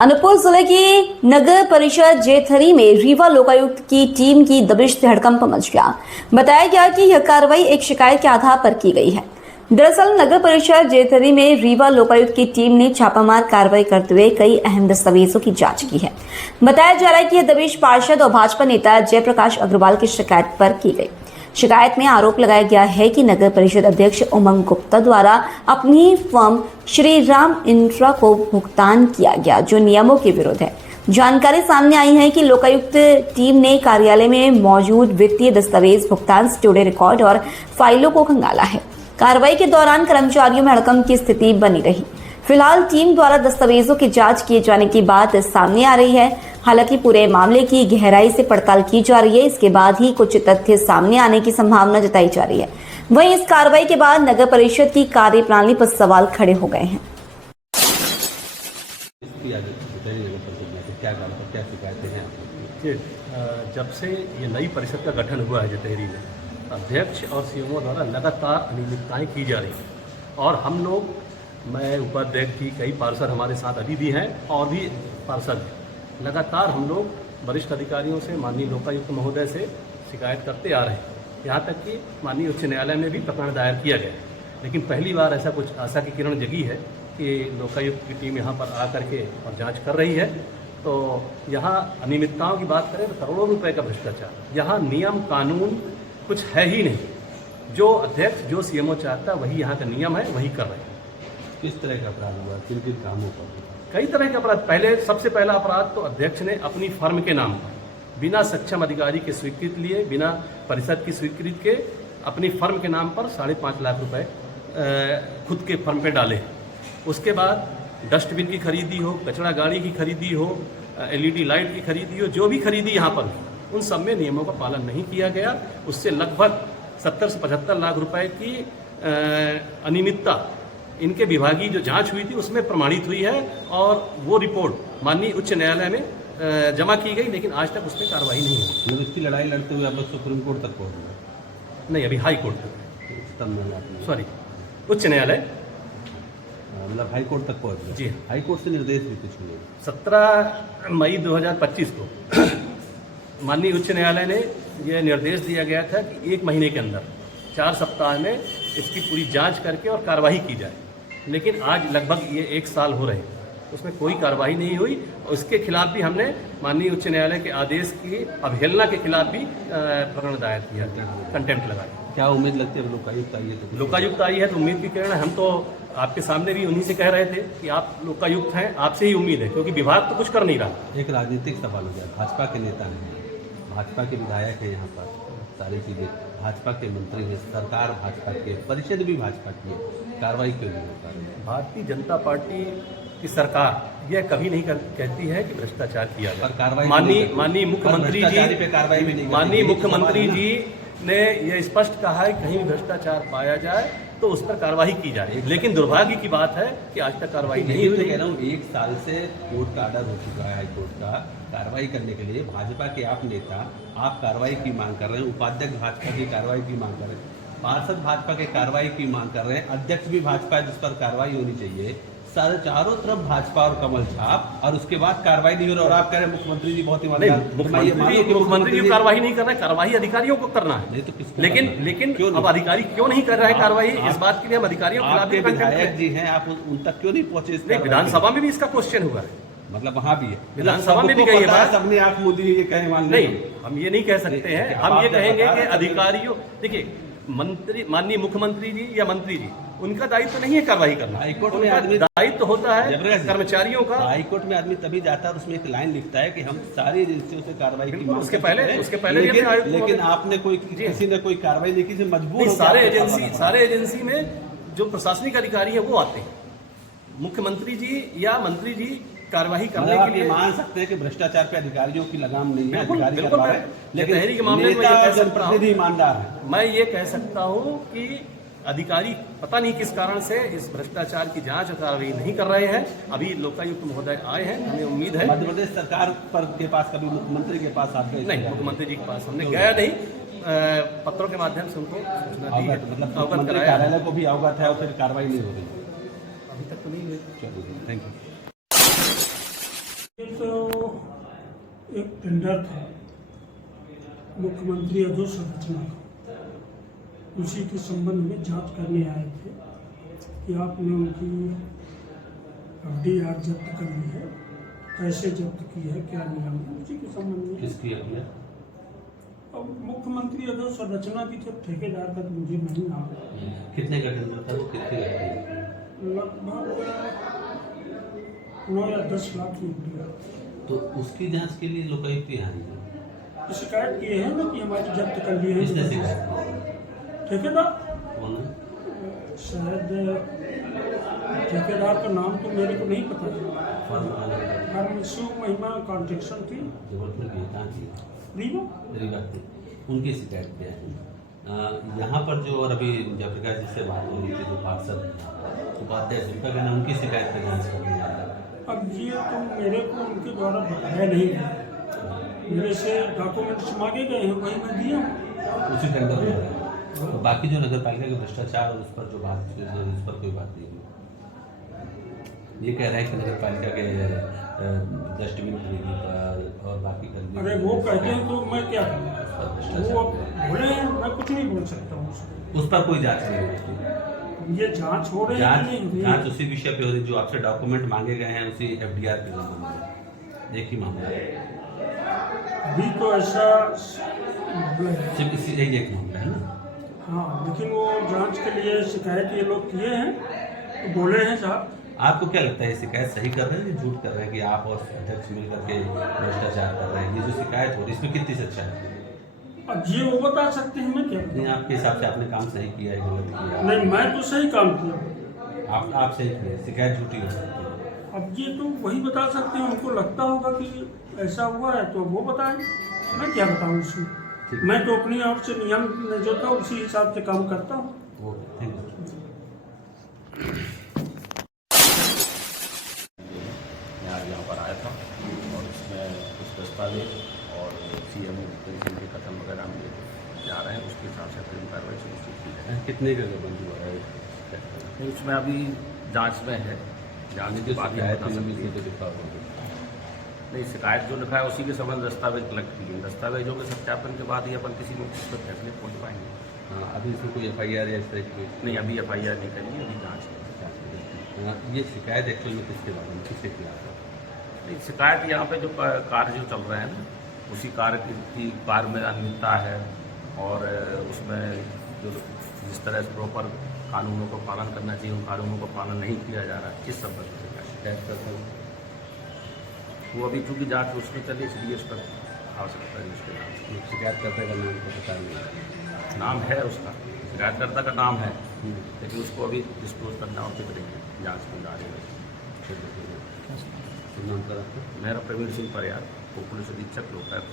अनूपपुर जिले की नगर परिषद जेथरी में रीवा लोकायुक्त की टीम की दबिश से हड़कंप मच गया। बताया गया कि यह कार्रवाई एक शिकायत के आधार पर की गई है। दरअसल नगर परिषद जेथरी में रीवा लोकायुक्त की टीम ने छापामार कार्रवाई करते हुए कई अहम दस्तावेजों की जांच की है। बताया जा रहा है कि यह दबिश पार्षद और भाजपा नेता जयप्रकाश अग्रवाल की शिकायत पर की गई। शिकायत में आरोप लगाया गया है कि नगर परिषद अध्यक्ष उमंग गुप्ता द्वारा अपनी फर्म श्री राम इंफ्रा को भुगतान किया गया, जो नियमों के विरुद्ध है। जानकारी सामने आई है कि लोकायुक्त टीम ने कार्यालय में मौजूद वित्तीय दस्तावेज, भुगतान से जुड़े रिकॉर्ड और फाइलों को खंगाला है। कार्रवाई के दौरान कर्मचारियों में हड़कंप की स्थिति बनी रही। फिलहाल टीम द्वारा दस्तावेजों की जांच किए जाने की बात सामने आ रही है। हालांकि पूरे मामले की गहराई से पड़ताल की जा रही है। इसके बाद ही कुछ तथ्य सामने आने की संभावना जताई जा रही है। वहीं इस कार्रवाई के बाद नगर परिषद की कार्यप्रणाली पर सवाल खड़े हो गए हैं। जब से ये नई परिषद का गठन हुआ है जटेहरी में, अध्यक्ष और सीएमओ द्वारा लगातार अनियमितताएं की जा रही हैं और हम लोग, मैं उपाध्यक्ष की, कई पार्षद हमारे साथ अभी भी हैं और भी पार्षद हैं, लगातार हम लोग वरिष्ठ अधिकारियों से, माननीय लोकायुक्त महोदय से शिकायत करते आ रहे हैं। यहाँ तक कि माननीय उच्च न्यायालय में भी प्रकरण दायर किया गया। लेकिन पहली बार ऐसा कुछ आशा की किरण जगी है कि लोकायुक्त की टीम यहाँ पर आकर के और जांच कर रही है। तो यहाँ अनियमितताओं की बात करें तो करोड़ों रुपए का भ्रष्टाचार, यहाँ नियम कानून कुछ है ही नहीं। जो अध्यक्ष, जो सीएमओ चाहता है वही यहाँ का नियम है, वही कर रहे हैं। किस तरह का अपराध हुआ, किन किन कामों पर? कई तरह के अपराध। पहले सबसे पहला अपराध तो अध्यक्ष ने अपनी फर्म के नाम पर बिना सक्षम अधिकारी के स्वीकृति लिए, बिना परिषद की स्वीकृति के अपनी फर्म के नाम पर 5.5 लाख रुपए खुद के फर्म पे डाले। उसके बाद डस्टबिन की खरीदी हो, कचरा गाड़ी की खरीदी हो, एलईडी लाइट की खरीदी हो, जो भी खरीदी यहाँ पर, उन सब में नियमों का पालन नहीं किया गया। उससे लगभग 70 से 75 लाख रुपए की अनियमितता इनके विभागीय जो जांच हुई थी उसमें प्रमाणित हुई है और वो रिपोर्ट माननीय उच्च न्यायालय में जमा की गई, लेकिन आज तक उस पर कार्रवाई नहीं हुई। मतलब इसकी लड़ाई लड़ते हुए आप लोग सुप्रीम कोर्ट तक पहुँच गए? नहीं, अभी हाई कोर्ट तक, सॉरी उच्च न्यायालय, मतलब हाई कोर्ट तक पहुँच गए? जी। हाई कोर्ट से निर्देश भी कुछ हुए? 17 मई 2025 को माननीय उच्च न्यायालय ने यह निर्देश दिया गया था कि 1 महीने के अंदर, 4 सप्ताह में इसकी पूरी जांच करके और कार्रवाई की जाए। लेकिन आज लगभग ये 1 साल हो रहे हैं, उसमें कोई कार्रवाई नहीं हुई। उसके खिलाफ भी हमने माननीय उच्च न्यायालय के आदेश की अवहेलना के खिलाफ भी प्रकरण दायर किया, कंटेम्प्ट लगाया। क्या उम्मीद लगती है लोकायुक्त आई है तो? लोकायुक्त आई है तो उम्मीद की किरण है। हम तो आपके सामने भी उन्हीं से कह रहे थे कि आप लोकायुक्त हैं, आपसे ही उम्मीद है, क्योंकि विभाग तो कुछ कर नहीं रहा। एक राजनीतिक सवाल हो गया, भाजपा के नेता हैं, भाजपा के विधायक हैं, यहाँ पर सारी चीज़ें भाजपा के मंत्री हैं, सरकार भाजपा की है, परिषद भी भाजपा की है, कार्रवाई क्यों नहीं होता? भारतीय जनता पार्टी की सरकार यह कभी नहीं कहती है कि भ्रष्टाचार किया जाए। माननीय मुख्यमंत्री जी ने यह स्पष्ट कहा है कि कहीं भी भ्रष्टाचार पाया जाए तो उस पर कार्रवाई की जाए। लेकिन दुर्भाग्य की बात है कि आज तक कार्रवाई नहीं हुई। कह रहा हूँ 1 साल से कोर्ट का ऑर्डर हो चुका है, हाईकोर्ट का, कार्रवाई करने के लिए। भाजपा के आप नेता, आप कार्रवाई की मांग कर रहे हैं, उपाध्यक्ष भाजपा की कार्रवाई की मांग कर रहे हैं, पार्षद भाजपा के कार्रवाई की मांग कर रहे हैं, अध्यक्ष भी भाजपा है जिस पर कार्रवाई होनी चाहिए। चारों तरफ भाजपा और कमल छाप, और उसके बाद कार्रवाई नहीं हो रही। और आप कह रहे हैं मुख्यमंत्री जी बहुत ईमानदार। मुख्यमंत्री जी कार्रवाई नहीं कर रहे, कार्रवाई अधिकारियों को करना है। नहीं तो लेकिन अब अधिकारी क्यों नहीं कर रहे हैं कार्रवाई, इस बात के लिए हम अधिकारियों के खिलाफ विधायक जी हैं, आप उन तक क्यों नहीं पहुंचे? विधानसभा में भी इसका क्वेश्चन हुआ है, मतलब वहाँ भी है, विधानसभा में भी गई है। सबने आंख मूंदी ये कहे नहीं, हम ये नहीं कह सकते हैं। हम ये कहेंगे कि अधिकारियों, देखिए, मंत्री, माननीय मुख्यमंत्री जी या मंत्री जी, उनका दायित्व तो नहीं है कार्रवाई करना। हाईकोर्ट में आदमी दायित्व होता है कर्मचारियों का। हाईकोर्ट में आदमी तभी जाता है और उसमें एक लाइन लिखता है कि हम सारी एजेंसियों से कार्रवाई की मांग। उसके पहले लेकिन आपने किसी ने कोई कार्रवाई नहीं की, से मजबूर। सारे एजेंसी में जो प्रशासनिक अधिकारी है वो आते हैं। मुख्यमंत्री जी या मंत्री जी कार्रवाई करने के लिए मान सकते हैं कि भ्रष्टाचार पे अधिकारियों की लगाम नहीं है, बिल्कुल, लेकिन शहरी के मामले में ईमानदार है। मैं ये कह सकता हूँ कि अधिकारी पता नहीं किस कारण से इस भ्रष्टाचार की जांच और कार्रवाई नहीं कर रहे हैं। अभी लोकायुक्त महोदय आए हैं, हमें उम्मीद है। मध्य प्रदेश सरकार के पास कभी मुख्यमंत्री के पास आप गए? नहीं, मुख्यमंत्री जी के पास हमने गया नहीं, पत्रों के माध्यम से उनको सूचना दी है, मतलब कार्यालय को भी अवगत है और फिर कार्रवाई नहीं हो रही अभी तक तो नहीं हुई। चलिए, थैंक यू। एक टेंडर था मुख्यमंत्री अधो संरचना का, उसी के संबंध में जांच करने आए थे कि आपने उनकी FDR जब्त कर ली है, कैसे जब्त की है, क्या नियम है, उसी के संबंध में। किसकी है? अब मुख्यमंत्री अधो संरचना की जब ठेकेदार का तो मुझे नहीं नाम, कितने का टेंडर था वो, कितने का? लगभग 9 या 10 लाख रुपया। तो उसकी जांच के लिए लोकायुक्त यहाँ आई है। शिकायत किए हैं ना कि हमारी जब्त कर ली है। किसने शिकायत की? ठेकेदार, कौन है? शायद ठेकेदार का नाम तो मेरे को नहीं पता है। फर्म कौन है? फर्म शिव महिमा कॉन्ट्रेक्शन थी, जबलपुर की कहाँ की? रीवा। रीवा की। उनकी शिकायत किया है। यहाँ पर जो और अभी जयप्रकाश जी से बात हो रही थी, जो पार्षद उपाध्यक्ष, उनका कहना उनकी शिकायत पर जाँच करने जा रहा है। अब ये तो मेरे को उनके द्वारा बताया नहीं गया, मेरे से डॉक्यूमेंट्स मांगे गए हैं, वही मैं दिया हूँ। उसी टेंडर में तो बाकी जो नगर पालिका के भ्रष्टाचार और उस पर जो बात, उस पर कोई बात नहीं हुई। ये कह रहे हैं कि नगर पालिका के डस्टबिन खरीदने पर और बाकी खरीदने, अरे वो कहते हैं तो मैं क्या करूँ, वो बोले हैं, मैं कुछ नहीं बोल सकता हूँ उसको। उस पर कोई जांच नहीं हो रही। ये जांच हो रही है कि नहीं हो रही है? जांच उसी विषय पे हो रही जो आपसे डॉक्यूमेंट मांगे गए हैं, उसी FDR के संबंध में। एक ही मामला है, अभी तो ऐसा मामला है। सिर्फ इसी यही एक मामला है ना? हाँ, लेकिन वो जांच के लिए शिकायत ये लोग किए हैं, तो बोले हैं साहब। आपको क्या लगता है, ये शिकायत सही कर रहे हैं या झूठ कर रहे हैं कि आप और अध्यक्ष मिलकर के भ्रष्टाचार कर रहे हैं? ये जो शिकायत हो रही है इसमें कितनी सच्चाई है? अब ये वो बता सकते हैं, मैं क्या नहीं, बताऊं? आपके हिसाब से आपने काम सही किया है, गलत किया है? नहीं, मैं तो सही काम किया। आप सही किए, शिकायत झूठी हो सकती है। अब ये तो वही बता सकते हैं, उनको लगता होगा कि ऐसा हुआ है तो वो बताएं, मैं क्या बताऊं उसमें। मैं तो अपनी ओर से नियम जो था उसी हिसाब से काम करता हूँ। Okay, thank you. मैं आज यहाँ पर आया था और इसमें कुछ दस्तावेज और CM पेंशन के कथन वगैरह हम जा रहे हैं, उसके हिसाब से फिल्म कार्रवाई सुनिश्चित की जाए। कितने का बंद हुआ है? नहीं, उसमें अभी जांच में है, जांच के बाद ही हम बता सकते हैं। नहीं, शिकायत जो लिखा है उसी के संबंध दस्तावेज कलेक्ट किए, दस्तावेजों के सत्यापन के बाद ही अपन किसी नोटिस पर फैसले पहुँच पाएंगे। हाँ, अभी इसमें कोई FIR या इस तरह की कोई? नहीं, अभी FIR नहीं करिए, अभी जाँच है। हाँ, ये शिकायत एक्चुअल में किसके बारे में, किसके खिलाफ है? नहीं, शिकायत यहाँ पे जो कार्य जो चल रहे हैं ना, उसी कार्य की कार्य में अनियमितता है और उसमें जो जिस तरह से प्रॉपर कानूनों का पालन करना चाहिए उन कानूनों का पालन नहीं किया जा रहा है, इस संबंध में शिकायत करता हूँ। वो अभी चूँकि जाँच उसमें चली, इसलिए उस पर आवश्यकता है उसके नाम। शिकायतकर्ता का नाम तो पता नहीं। नाम है उसका, शिकायतकर्ता का नाम है, लेकिन उसको अभी डिस्क्लोज करना उचित नहीं है, जाँच में जा रही है। नाम करा? मेरा प्रवीण सिंह परियार, पुलिस अधीक्षक लोकायुक्त।